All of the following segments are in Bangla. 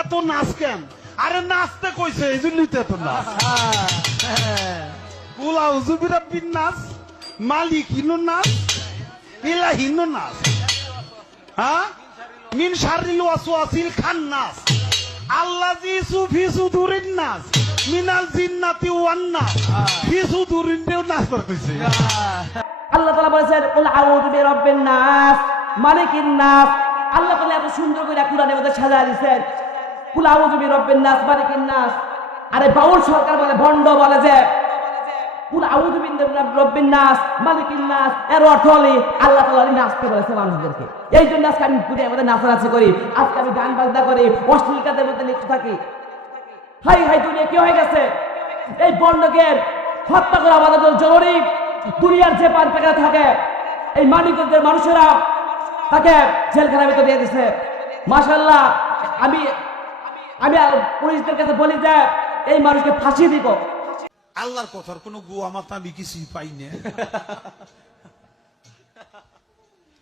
এত নাচ কেন? আরে নাচতে কইছে এই জন্যই তো এত নাচ। কুল আউযু বিরাব্বিন নাস, মালিক হিনু নাস, ইলাহিনু নাস, হ্যাঁ মিন শাররিল ওয়াসওয়াসিল খান্নাস আল্লাযী ফি সুদুরিন নাস মিনাল জিন্নাতি ওয়ান নাস। ফি সুদুরিন দেও নাচ করতেছে। আল্লাহ তাআলা বলেছেন কুল আউযু বিরাব্বিন নাস মালিকিন নাস। আল্লাহ তাআলা এত সুন্দর করে কুরআনের মধ্যে সাজায় দিয়েছেন কুল আউযু বিরাব্বিন নাস মালিকিন নাস। আরে বাউল সরকার বলে, ভণ্ড বলে যে কুল আউযু বিরাব্বিন নাস মালিকিন নাস এর অর্থ হলো আল্লাহ তাআলা নাচতে বলেছে মানুষদেরকে। এই জন্য আজকে আমি দুনিয়ার মধ্যে নাচানাচি করি, আজকে আমি গান বাজনা করি, অশ্লীলতার মধ্যে লিপ্ত থাকি। হাই হাই দুনিয়া কি হয়ে গেছে? এই বন্ডকে হত্যা করা আমাদের জন্য জরুরি। দুনিয়ার যে পান পেকা থাকে এই মানিকগঞ্জের মানুষেরা তাকে জেলখানার ভিতরে দিয়ে দিছে। মাশাআল্লাহ, আমি আমি পুলিশদের কাছে বলি যে এই মানুষকে ফাঁসি দিব। আল্লাহর কথার কোনো গোয়া মাথা আমি কিছুই পাই না।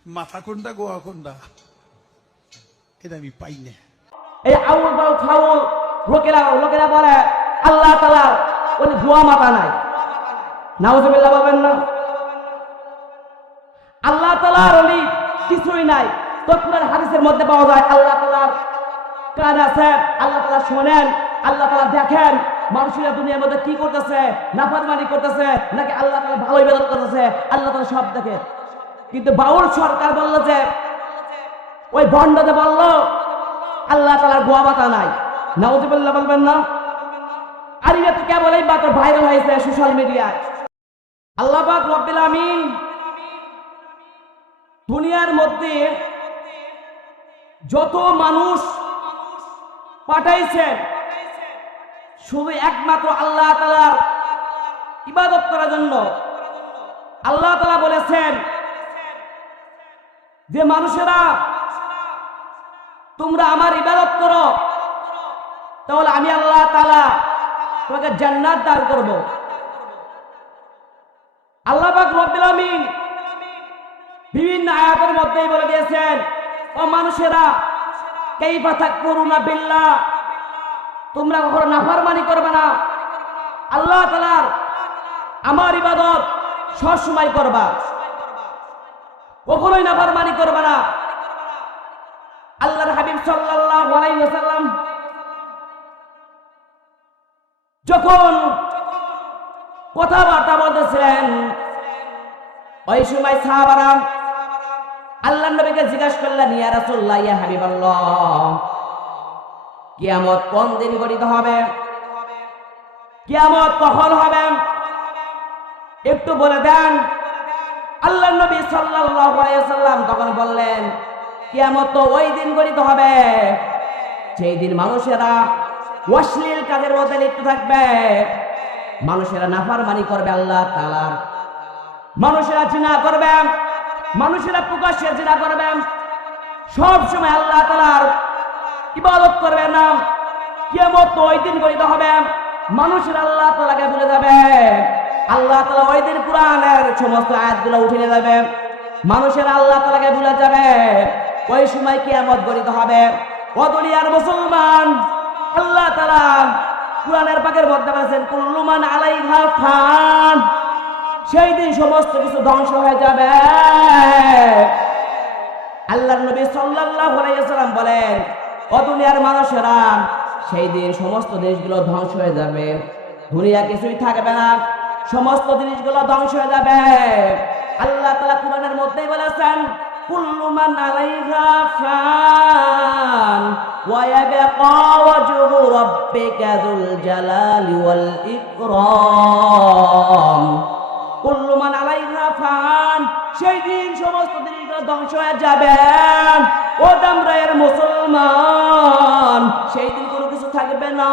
মাথা কোনটা গোয়া কোনটা এটা আমি পাই না। এই আউল বাউ ফাউল লোকেরা বলে আল্লাহ তাআলার ওই গোয়া মাথা নাই। নাউজুবিল্লাহ বলবেন না। আল্লাহ তাআলার ওলি কিছুই নাই। তো কুরআন হাদিসের মধ্যে পাওয়া যায় আল্লাহ তাআলার কান আছে, আল্লাহ তাআলা শোনেন, আল্লাহ তাআলা দেখেন মানুষেরা দুনিয়ার মধ্যে কি করতেছে, নাফরমানি করতেছে নাকি আল্লাহ তাআলা ভালো ইবাদত করতেছে, আল্লাহ তাআলা সব দেখে। কিন্তু বাউল সরকার বলল যে ওই ভণ্ডতে বলল আল্লাহ তাআলার গোয়া মাথা নাই। নাউজুবিল্লাহ বলবেন না। আর এটা তো কেবল এই মাত্র ভাইরাল হয়েছে সোশ্যাল মিডিয়ায়। আল্লাহ পাক রব্বুল আমিন দুনিয়ার মধ্যে যত মানুষ পাঠাইছেন শুধু একমাত্র আল্লাহ তাআলার ইবাদত করার জন্য। আল্লাহ তাআলা বলেছেন যে মানুষেরা তোমরা আমার ইবাদত করো তাহলে আমি আল্লাহ তাআলা তোমাকে জান্নাত দান করব। আল্লাহ পাক রব্বুল আমিন বিভিন্ন আয়াতের মধ্যেই বলে দিয়েছেন ও মানুষেরা কাইফা তাকফুরুনা বিল্লাহ, তোমরা কখনো নাফরমানি করবে না। আল্লাহ তাআলার আমার ইবাদত সব সময় করবা, কখনোই নাফরমানি করবে না। আল্লাহর হাবিব সাল্লাল্লাহু আলাইহি ওয়াসাল্লাম যখন কথাবার্তা বলতেছিলেন ওই সময় সাহাবারা আল্লাহর নবীকে জিজ্ঞাসা করলেন ইয়া রাসূলুল্লাহ ইয়া হাবিবাল্লাহ কিয়ামত কোন দিন গঠিত হবে, কিয়ামত কখন হবে একটু বলে দেন। আল্লাহর নবী সাল্লাল্লাহু আলাইহি ওয়াসাল্লাম তখন বললেন কিয়ামত তো ওই দিন গঠিত হবে সেই দিন মানুষেরা অশ্লীল কাজের মধ্যে লিপ্ত থাকবে, মানুষেরা নাফরমানি করবে আল্লাহ তাআলার, মানুষেরা জিনা করবে, মানুষেরা প্রকাশ্যে জিনা করবে, সব সময় আল্লাহ তাআলার ইবাদত করবে না। কিয়ামত তো ওই দিন গঠিত হবে মানুষেরা আল্লাহ তাআলাকে ভুলে যাবে। আল্লাহ তাআলা ওই দিন কোরআনের সমস্ত আয়াতগুলো উঠে নিয়ে যাবে, মানুষেরা আল্লাহ তাআলাকে ভুলে যাবে। ওই সময় কিয়ামত গঠিত হবে। ও দুনিয়ার মুসলমান, আল্লাহ তাআলা কোরআনের পাকের মধ্যে বলেছেন কুল্লু মান আলাইহা ফান, সেই দিন সমস্ত কিছু ধ্বংস হয়ে যাবে। আল্লাহর নবী সাল্লাল্লাহু আলাইহি ওয়াসাল্লাম বলেন ও দুনিয়ার মানুষেরা সেই দিন সমস্ত জিনিসগুলো ধ্বংস হয়ে যাবে, দুনিয়া কিছুই থাকবে না, সমস্ত জিনিসগুলো ধ্বংস হয়ে যাবে। আল্লাহ তাআলা কোরআনের মধ্যেই বলেছেন কুল্লু মান আলাইহা ফান ওয়া ইয়াবকা ওয়াজহু রাব্বিকা যুল জালালি ওয়াল ইকরাম। কুল্লু মান আলাইহা ফান, সেই দিন সমস্ত জিনিসগুলো ধ্বংস হয়ে যাবে। ও দামরায়ের মুসলমান, সেই দিন কোনো কিছু থাকবে না।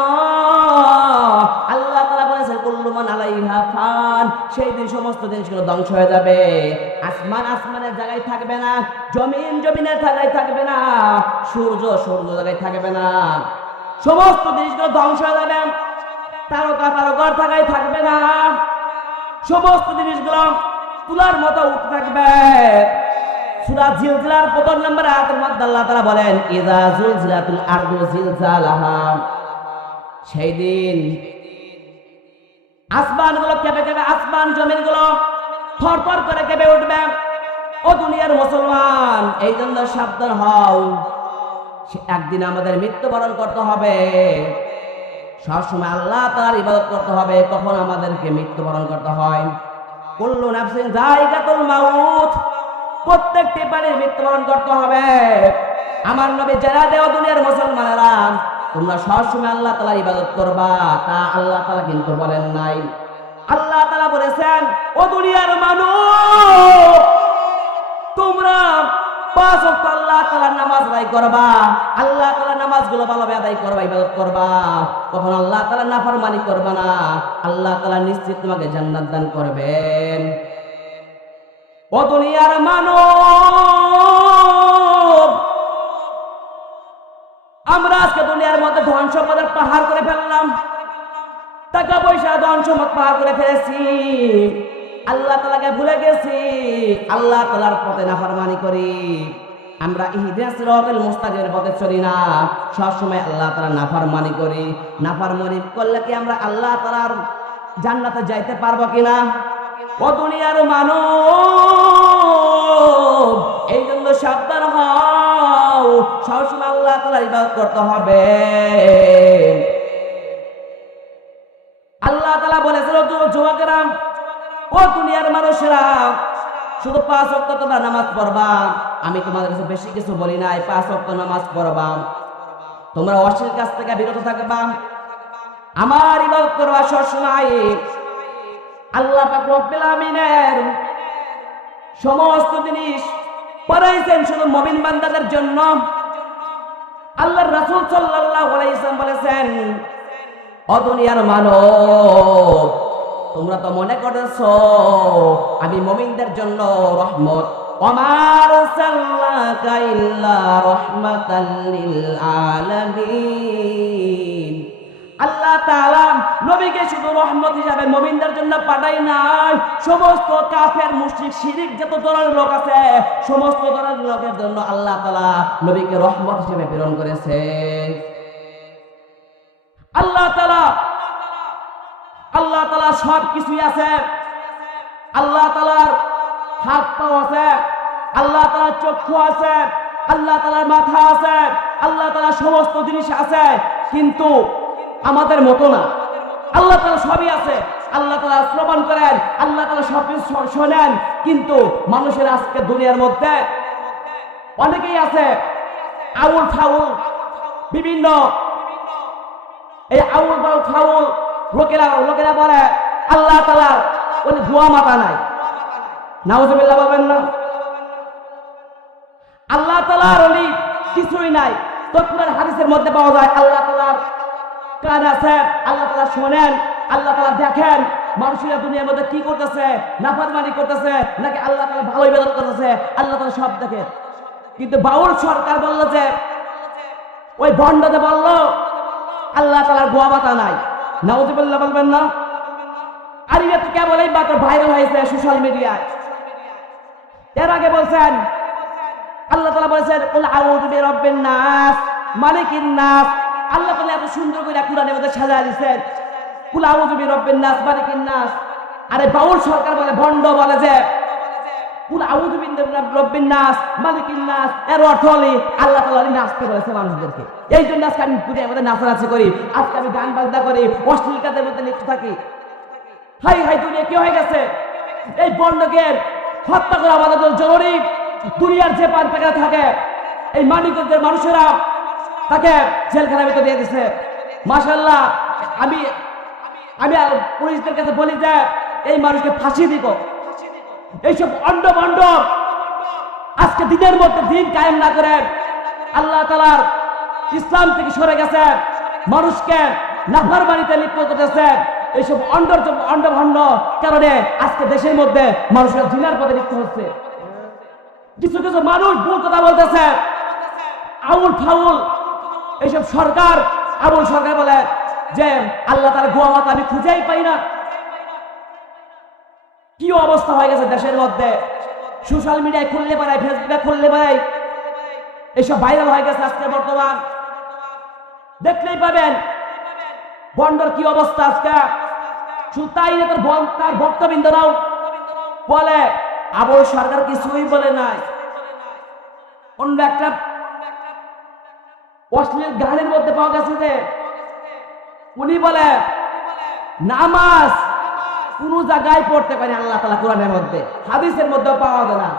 আল্লাহ তাআলা বলেছেন কুল্লু মান আলাইহা ফান, সেই দিন সমস্ত জিনিসগুলো ধ্বংস হয়ে যাবে। আসমান আসমানের জায়গায় থাকবে না, জমিন জমিনের জায়গায় থাকবে না, সূর্য সূর্য জায়গায় থাকবে না, সমস্ত জিনিসগুলো ধ্বংস হয়ে যাবে। তারকা তারকার জায়গায় থাকবে না, সমস্ত জিনিসগুলো তুলার মতো উঠে থাকবে। সূরা জিলজিলার ১৫ নম্বর আয়াতের মধ্যে আল্লাহ তাআলা বলেন ইযা জুলজিলাতুল আরদু জিলজালাহা, সেই দিন আসমানগুলো কেঁপে যাবে, আসমান জমিনগুলো থরথর করে কেঁপে উঠবে। ও দুনিয়ার মুসলমান, এই জন্য সাবধান হও, একদিন আমাদের মৃত্যুবরণ করতে হবে। সবসময় আল্লাহ তাআলার ইবাদত করতে হবে। কখন আমাদেরকে মৃত্যুবরণ করতে হয়? কুল্লু নাফসিন যায়িকাতুল মাউত, প্রত্যেকটি প্রাণীর মৃত্যুবরণ করতে হবে। আমার নবী জানা দেও দুনিয়ার মুসলমানেরা, তোমরা সবসময় আল্লাহ তাআলার ইবাদত করবা, তা আল্লাহ তাআলা কিন্তু বলেন নাই। আল্লাহ তাআলা বলেছেন ও দুনিয়ার মানুষ, তোমরা 5 ওয়াক্ত আল্লাহ তাআলার নামাজ আদায় করবা, আল্লাহ তাআলার নামাজগুলো ভালোভাবে আদায় করবা, ইবাদত করবা। কখন আল্লাহ তাআলার নাফরমানি করবা না, আল্লাহ তাআলা নিশ্চিত তোমাকে জান্নাত দান করবেন। ও দুনিয়ার মানুষ, আমরা আজকে দুনিয়ার মধ্যে ধন সম্পদের পাহাড় করে ফেললাম, টাকা পয়সা ধন সম্পদ পাহাড় করে ফেলেছি, আল্লাহ তাআলাকে ভুলে গেছি, আল্লাহ তাআলার পথে নাফরমানি করি। আমরা ইহদিনাস সিরাতাল মুস্তাকিমের পথে চলি না, সবসময় আল্লাহ তাআলার নাফরমানি করি। নাফরমানি করলে কি আমরা আল্লাহ তাআলার জান্নাতে যাইতে পারবো কিনা? ও দুনিয়ার মানুষ, এই জন্য সাবধান হও, সবসময় আল্লাহ তাআলার ইবাদত করতে হবে। আল্লাহ তাআলা বলেছিল যুবকেরা, ও দুনিয়ার মানুষেরা, শুধু 5 ওয়াক্ত তোমরা নামাজ পড়বা, আমি তোমাদের কাছে বেশি কিছু বলি নাই। 5 ওয়াক্ত নামাজ পড়বা, তোমরা অশ্লীল কাজ থেকে বিরত থাকবা, আমার ইবাদত করবা সবসময়। আল্লাহ পাক রব্বুল আমিনের সমস্ত জিনিস পড়াইছেন শুধু মুমিন বান্দাদের জন্য। আল্লাহর রাসূল সাল্লাল্লাহু আলাইহি ওয়াসাল্লাম বলেছেন, ও দুনিয়ার মানব, তোমরা তো মনে করেছো আমি মুমিনদের জন্য রহমত। ওমা আরসালনাকা ইল্লা রাহমাতাল লিল আলামিন। আল্লাহ তাআলা নবীকে শুধু রহমত হিসাবে মুমিনদের জন্য পাঠাই নাই, সমস্ত কাফের মুশরিক শিরিক যত ধরনের লোক আছে সমস্ত ধরনের লোকের জন্য আল্লাহ তাআলা নবীকে রহমত হিসেবে প্রেরণ করেছে। আল্লাহ তাআলা সব কিছুই আছে। আল্লাহ তাআলার হাত পা আছে, আল্লাহ তাআলার চক্ষু আছে, আল্লাহ তাআলার মাথা আছে, আল্লাহ তাআলার সমস্ত জিনিস আছে, কিন্তু আমাদের মতো না। আল্লাহ তাআলা সবই আছে, আল্লাহ তাআলা শ্রবণ করেন, আল্লাহ তাআলা সব কিছু শোনেন, কিন্তু মানুষের আজকে দুনিয়ার মধ্যে অনেকেই আছে আউল ফাউল, বিভিন্ন এই আউল ফাউল লোকেরা বলে আল্লাহ তাআলার ওই ধোয়া মাথা নাই। নাউজুবিল্লাহ বলবেন না? আল্লাহ তাআলার ওলি কিছুই নাই। তৎপুরের হাদিসের মধ্যে পাওয়া যায় আল্লাহ তাআলার কান আছে, আল্লাহ তাআলা শোনেন, আল্লাহ তাআলা দেখেন মানুষেরা দুনিয়ার মধ্যে কি করতেছে, নাফরমানি করতেছে নাকি আল্লাহ তাআলা ভালো ইবাদত করতেছে, আল্লাহ তাআলা সব দেখে। কিন্তু বাউল সরকার বলল যে, ওই ভণ্ডতে বলল আল্লাহ তাআলার গোয়া মাথা নাই। নাউজুবিল্লাহ বলবেন না? আর এটা তো কেবল এই মাত্র ভাইরাল হয়েছে সোশ্যাল মিডিয়ায়। এর আগে বলছেন আল্লাহ তাআলা বলেছেন কুল আউযু বিরাব্বিন নাস মালিকিন নাস। আল্লাহ তাআলা এত সুন্দর করে কুরআনের মধ্যে সাজায় দিয়েছেন কুল আউযু বিরাব্বিন নাস মালিকিন নাস। আরে বাউল সরকার বলে, ভণ্ড বলে যে কুল আউযু বিরাব্বিন নাস মালিকিন নাস, এর অর্থ হলো আল্লাহ তাআলা নাচতে বলেছে মানুষদেরকে। এই জন্য আজকে আমি দুনিয়ার মধ্যে নাচানাচি করি, আজকে আমি গান বাজনা করি, অশ্লীল কাজের মধ্যে লিপ্ত থাকি। হাই হাই দুনিয়া কি হয়ে গেছে! এই বন্ডকে হত্যা করা আমাদের জন্য জরুরি। দুনিয়ার যে পান্তাকা থাকে এই মানিকগঞ্জের মানুষেরা তাকে জেলখানার ভিতরে দিয়ে দিছে। মাশাআল্লাহ, আমি আর পুলিশদের কাছে বলি যে এই মানুষকে ফাঁসি দিব। এইসব অন্ড বন্ড আজকে দিনের মধ্যে দিন কায়েম না করে আল্লাহ তাআলার ইসলাম থেকে সরে গেছে, মানুষকে নাফরমানিতে লিপ্ত করতেছে। এইসব অন্ড ভণ্ড কারণে আজকে দেশের মধ্যে মানুষেরা জিনার পথে লিপ্ত হচ্ছে। কিছু কিছু মানুষ ভুল কথা বলতেছে, আউল ফাউল। এইসব সরকার, আবুল সরকার বলে যে আল্লাহ তাআলার গোয়া মাথা আমি খুঁজেই পাই না। কি অবস্থা হয়ে গেছে দেশের মধ্যে! সোশ্যাল মিডিয়ায় খুললে বেড়ায়, ফেসবুকে খুললে বেড়ায়, এসব ভাইরাল হয়ে গেছে আজকে বর্তমান। দেখলেই পাবেন বন্ডর কি অবস্থা আজকে। শুধু তাই না, তার ভক্তবৃন্দরাও বলে আবুল সরকার কিছুই বলে নাই। অন্য একটা অশ্লীল গানের মধ্যে পাওয়া গেছে যে উনি বলে নামাজ কোন জায়গায় পড়তে পারে আল্লাহ তাআলা কোরআনের মধ্যে, হাদিসের মধ্যেও পাওয়া যায় না।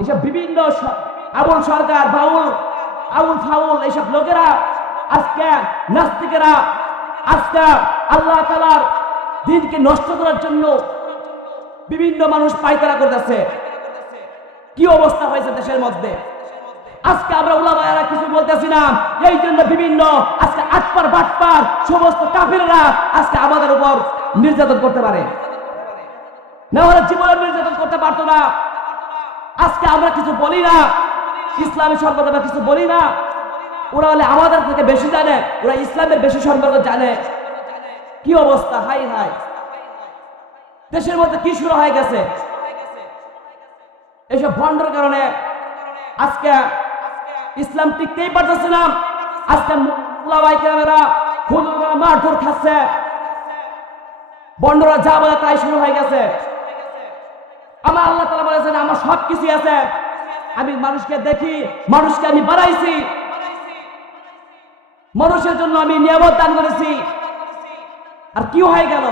এসব বিভিন্ন আবুল সরকার, আবুল ফাউল এইসব লোকেরা আজকে, নাস্তিকেরা আজকে আল্লাহ তাআলার দিনকে নষ্ট করার জন্য বিভিন্ন মানুষ পায়তারা করতেছে। কি অবস্থা হয়েছে দেশের মধ্যে। আজকে আমরা উলামায়েরা কিছু বলতেছি না, এই জন্য বিভিন্ন আজকে আটপার বাটপার সমস্ত কাফিররা আজকে আমাদের উপর নির্যাতন করতে পারে না, ওরা জীবনে নির্যাতন করতে পারতো না। আজকে আমরা কিছু বলি না, ইসলামের সম্পর্কে আমরা কিছু বলি না, ওরা হলে আমাদের থেকে বেশি জানে, ওরা ইসলামের বেশি সম্পর্কে জানে। কি অবস্থা, হাই হাই, দেশের মধ্যে কি শুরু হয়ে গেছে। এসব ভণ্ডর কারণে আজকে ইসলাম টিকতেই পারতেছে না। আজকে উলামায়ে কেরামেরা হুজুররা মারধর খাচ্ছে, ভণ্ডরা যা বলে তাই শুরু হয়ে গেছে। আমার আল্লাহ তাআলা বলেছেন আমার সব কিছু আছে, আমি মানুষকে দেখি, মানুষকে আমি বানাইছি, মানুষের জন্য আমি নিয়ামত দান করেছি। আর কি হয়ে গেল,